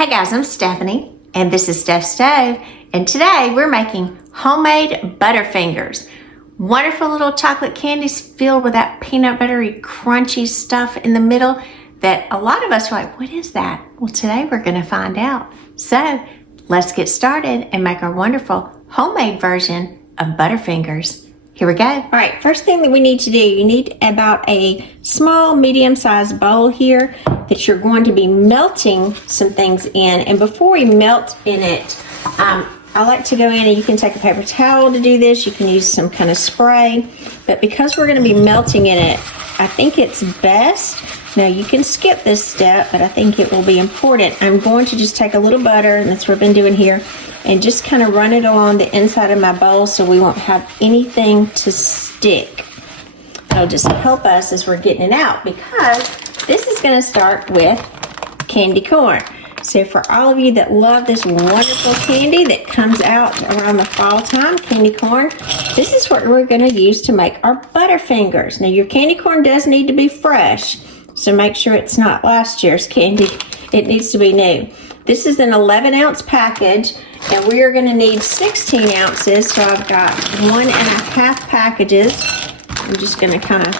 Hey guys, I'm Stephanie, and this is Steph Stove, and today we're making homemade Butterfingers. Wonderful little chocolate candies filled with that peanut buttery crunchy stuff in the middle that a lot of us are like, what is that? Well, today we're gonna find out. So let's get started and make our wonderful homemade version of Butterfingers. Here we go. All right, first thing that we need to do, you need about a small, medium-sized bowl here that you're going to be melting some things in. And before we melt in it, I like to go in and you can take a paper towel to do this. You can use some kind of spray. But because we're going to be melting in it, I think it's best. Now you can skip this step, but I think it will be important. I'm going to just take a little butter, and that's what I've been doing here, and just kind of run it along the inside of my bowl so we won't have anything to stick. It'll just help us as we're getting it out, because this is going to start with candy corn. So for all of you that love this wonderful candy that comes out around the fall time, candy corn, this is what we're going to use to make our Butterfingers. Now your candy corn does need to be fresh, so make sure it's not last year's candy. It needs to be new. This is an 11-ounce package, and we are going to need 16 ounces, so I've got 1.5 packages. I'm just going to kind of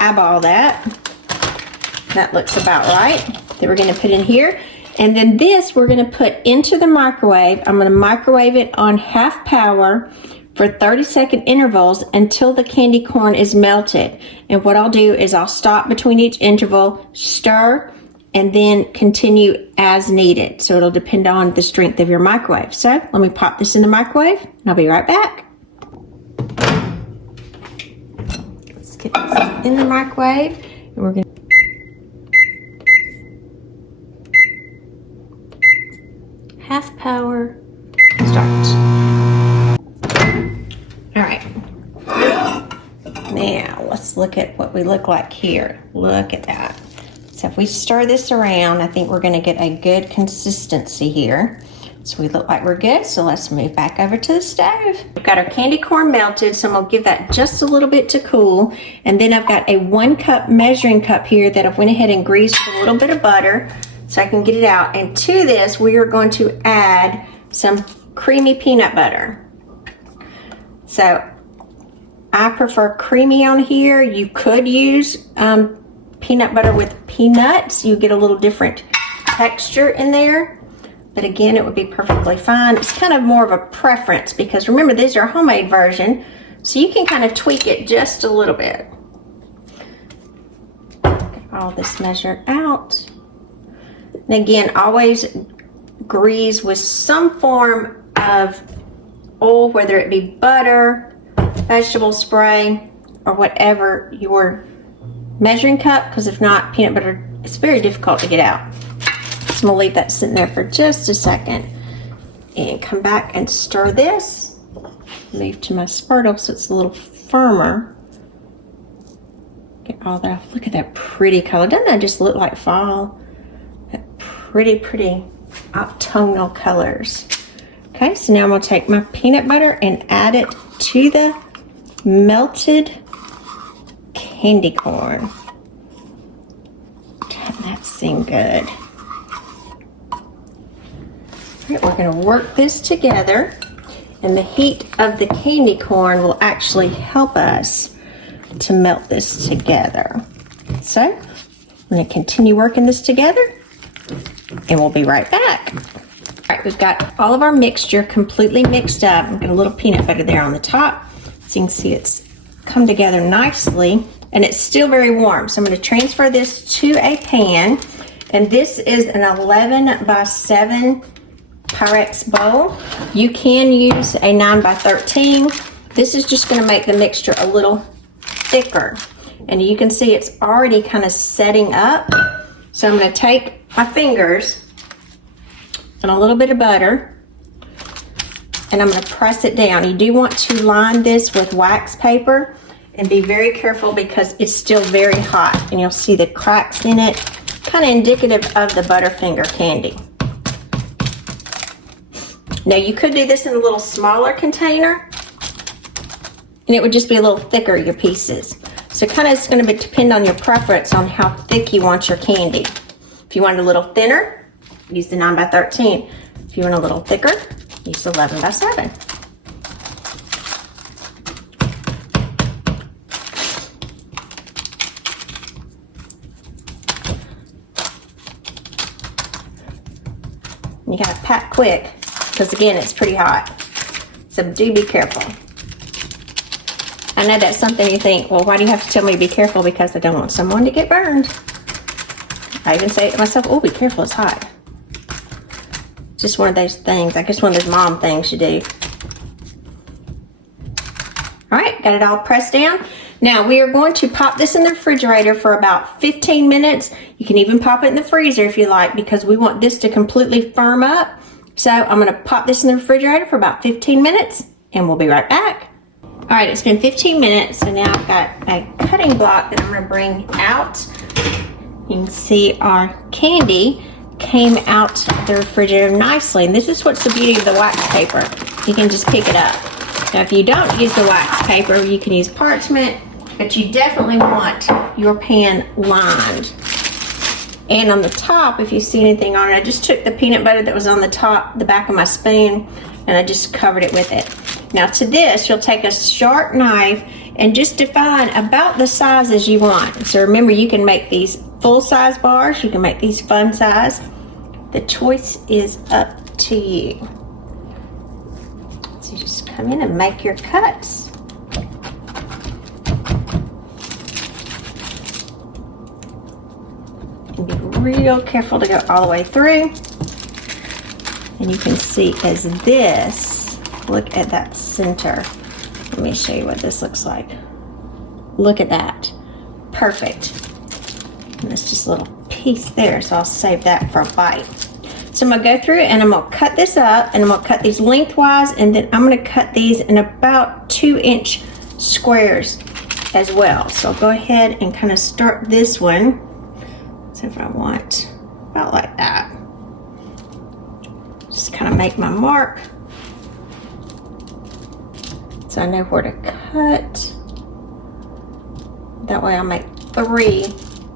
eyeball that. That looks about right. That we're going to put in here. And then this we're going to put into the microwave. I'm going to microwave it on half power for 30-second intervals until the candy corn is melted. And what I'll do is I'll stop between each interval, stir, and then continue as needed. So it'll depend on the strength of your microwave. So let me pop this in the microwave, and I'll be right back. Let's get this in the microwave, and we're going to half power, start. All right. Now let's look at what we look like here. Look at that. So if we stir this around, I think we're going to get a good consistency here. So we look like we're good. So let's move back over to the stove. We've got our candy corn melted, so I'm going to give that just a little bit to cool. And then I've got a 1 cup measuring cup here that I've went ahead and greased with a little bit of butter so I can get it out. And to this, we are going to add some creamy peanut butter. So I prefer creamy on here. You could use peanut butter with peanuts. You get a little different texture in there. But again, it would be perfectly fine. It's kind of more of a preference because remember, these are a homemade version. So you can kind of tweak it just a little bit. Get all this measured out. And again, always grease with some form of oil, whether it be butter, vegetable spray, or whatever your measuring cup, because if not, peanut butter, it's very difficult to get out. So I'm gonna leave that sitting there for just a second and come back and stir this. Move to my spurtle so it's a little firmer. Get all that off. Look at that pretty color. Doesn't that just look like fall? That pretty autumnal colors. Okay, so now I'm going to take my peanut butter and add it to the melted candy corn. That seemed good. All right, we're going to work this together, and the heat of the candy corn will actually help us to melt this together. So I'm going to continue working this together, and we'll be right back. All right, we've got all of our mixture completely mixed up. I've got a little peanut butter there on the top. So you can see it's come together nicely, and it's still very warm. So I'm going to transfer this to a pan, and this is an 11 by 7 Pyrex bowl. You can use a 9 by 13. This is just going to make the mixture a little thicker, and you can see it's already kind of setting up. So I'm going to take my fingers and a little bit of butter, and I'm going to press it down. You do want to line this with wax paper and be very careful because it's still very hot, and you'll see the cracks in it, kind of indicative of the Butterfinger candy. Now you could do this in a little smaller container, and it would just be a little thicker, your pieces. So kind of it's going to depend on your preference on how thick you want your candy. If you want it a little thinner, use the 9 by 13. If you want a little thicker, use 11 by 7. You gotta pack quick, because again, it's pretty hot. So do be careful. I know that's something you think, well, why do you have to tell me to be careful? Because I don't want someone to get burned. I even say it to myself, oh, be careful, it's hot. Just one of those things, I guess one of those mom things you do. All right, got it all pressed down. Now we are going to pop this in the refrigerator for about 15 minutes. You can even pop it in the freezer if you like, because we want this to completely firm up. So I'm gonna pop this in the refrigerator for about 15 minutes and we'll be right back. All right, it's been 15 minutes, so now I've got a cutting block that I'm gonna bring out. You can see our candy came out of the refrigerator nicely. And this is what's the beauty of the wax paper. You can just pick it up. Now, if you don't use the wax paper, you can use parchment, but you definitely want your pan lined. And on the top, if you see anything on it, I just took the peanut butter that was on the top, the back of my spoon, and I just covered it with it. Now to this, you'll take a sharp knife and just define about the sizes you want. So remember, you can make these full-size bars, you can make these fun size. The choice is up to you. So you just come in and make your cuts. And be real careful to go all the way through. And you can see as this, look at that center. Let me show you what this looks like. Look at that. Perfect. And it's just a little piece there, so I'll save that for a bite. So I'm gonna go through and I'm gonna cut this up, and I'm gonna cut these lengthwise, and then I'm gonna cut these in about 2-inch squares as well. So I'll go ahead and kind of start this one. So if I want about like that. Just kind of make my mark so I know where to cut. That way I'll make 3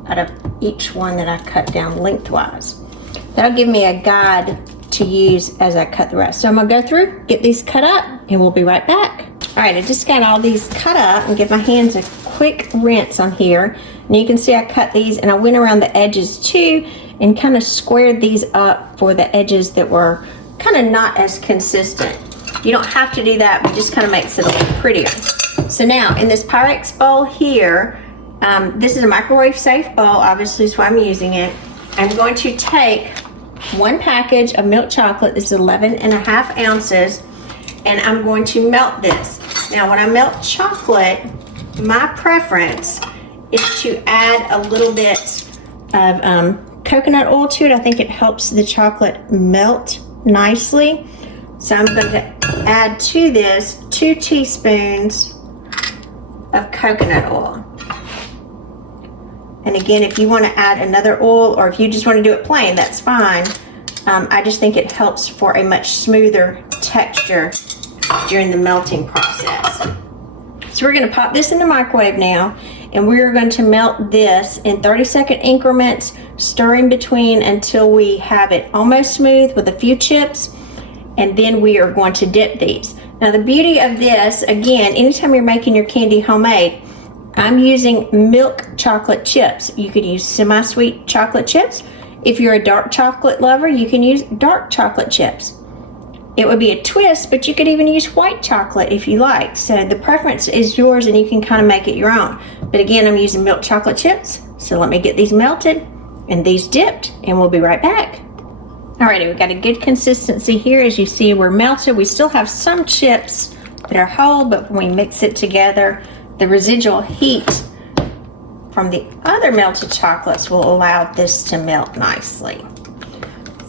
out of each one that I cut down lengthwise. That'll give me a guide to use as I cut the rest. So I'm gonna go through, get these cut up, and we'll be right back. All right, I just got all these cut up and give my hands a quick rinse on here. And you can see I cut these and I went around the edges too and kind of squared these up for the edges that were kind of not as consistent. You don't have to do that, but just kind of makes it a little prettier. So now in this Pyrex bowl here, this is a microwave safe bowl, obviously is why I'm using it. I'm going to take 1 package of milk chocolate, this is 11.5 ounces, and I'm going to melt this. Now when I melt chocolate, my preference is to add a little bit of coconut oil to it. I think it helps the chocolate melt nicely. So I'm going to add to this 2 teaspoons of coconut oil. And again, if you want to add another oil, or if you just want to do it plain, that's fine. I just think it helps for a much smoother texture during the melting process. So we're going to pop this in the microwave now, and we're going to melt this in 30-second increments, stirring between until we have it almost smooth with a few chips, and then we are going to dip these. Now the beauty of this, again, anytime you're making your candy homemade, I'm using milk chocolate chips. You could use semi-sweet chocolate chips. If you're a dark chocolate lover, you can use dark chocolate chips. It would be a twist, but you could even use white chocolate if you like. So the preference is yours, and you can kind of make it your own. But again, I'm using milk chocolate chips. So let me get these melted and these dipped, and we'll be right back. Alrighty, we've got a good consistency here. As you see, we're melted. We still have some chips that are whole, but when we mix it together, the residual heat from the other melted chocolates will allow this to melt nicely.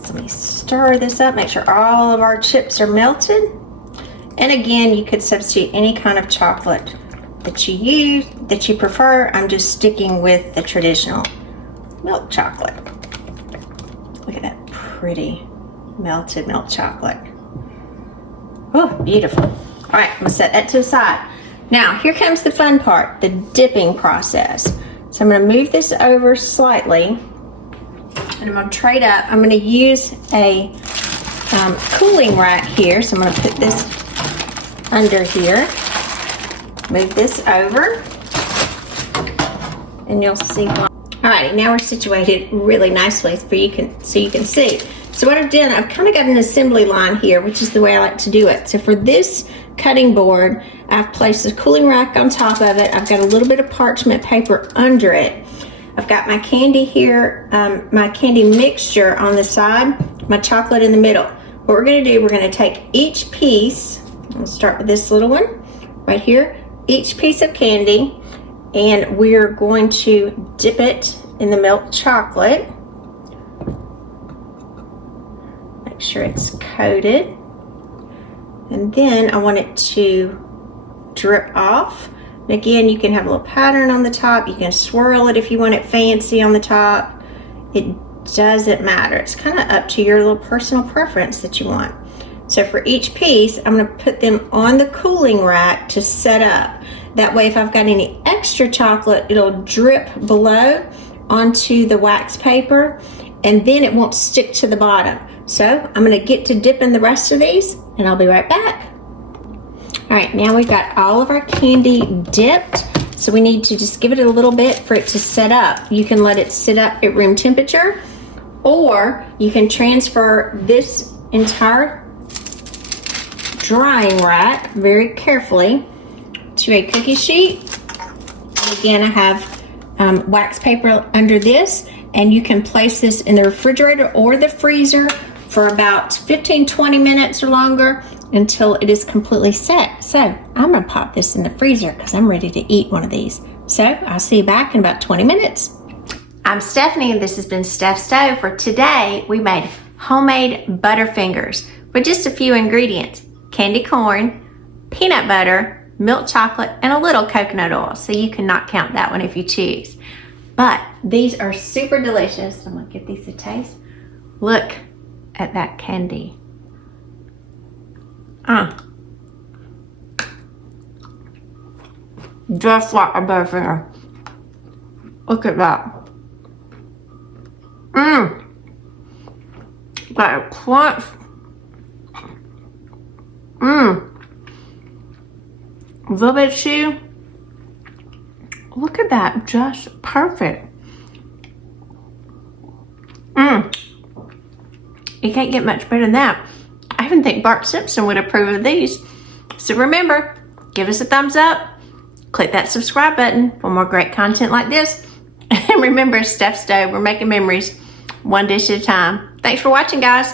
So let me stir this up, make sure all of our chips are melted. And again, you could substitute any kind of chocolate that you prefer. I'm just sticking with the traditional milk chocolate. Look at that pretty melted milk chocolate. Oh, beautiful. All right, I'm gonna set that to the side. Now, here comes the fun part, the dipping process. So I'm gonna move this over slightly, And I'm gonna trade up. I'm gonna use a cooling rack here. So I'm gonna put this under here. Move this over. And you'll see why. Alrighty, now we're situated really nicely so you can see. So what I've done, I've kind of got an assembly line here, which is the way I like to do it. So for this cutting board, I've placed a cooling rack on top of it. I've got a little bit of parchment paper under it. I've got my candy here, my candy mixture on the side, my chocolate in the middle. What we're gonna do, we're gonna take each piece, I'll start with this little one right here, each piece of candy, and we're going to dip it in the milk chocolate. Make sure it's coated. And then I want it to drip off. And again, you can have a little pattern on the top. You can swirl it if you want it fancy on the top. It doesn't matter. It's kind of up to your little personal preference that you want. So for each piece, I'm going to put them on the cooling rack to set up. That way, if I've got any extra chocolate, it'll drip below onto the wax paper, and then it won't stick to the bottom. So I'm going to get to dipping the rest of these, and I'll be right back. All right, now we've got all of our candy dipped, so we need to just give it a little bit for it to set up. You can let it sit up at room temperature, or you can transfer this entire drying rack very carefully to a cookie sheet. And again, I have wax paper under this, and you can place this in the refrigerator or the freezer for about 15-20 minutes or longer until it is completely set. So I'm gonna pop this in the freezer because I'm ready to eat one of these. So I'll see you back in about 20 minutes. I'm Stephanie, and this has been Steph Stove. For today, we made homemade Butterfingers with just a few ingredients: candy corn, peanut butter, milk chocolate, and a little coconut oil. So you cannot count that one if you choose. But these are super delicious. I'm gonna give these a taste. Look at that candy. Just like a Butterfinger. Look at that. That crunch. Velvet chew. Look at that, just perfect. You can't get much better than that. I even think Bart Simpson would approve of these. So remember, give us a thumbs up, click that subscribe button for more great content like this. And remember, Steph Stove, we're making memories one dish at a time. Thanks for watching, guys.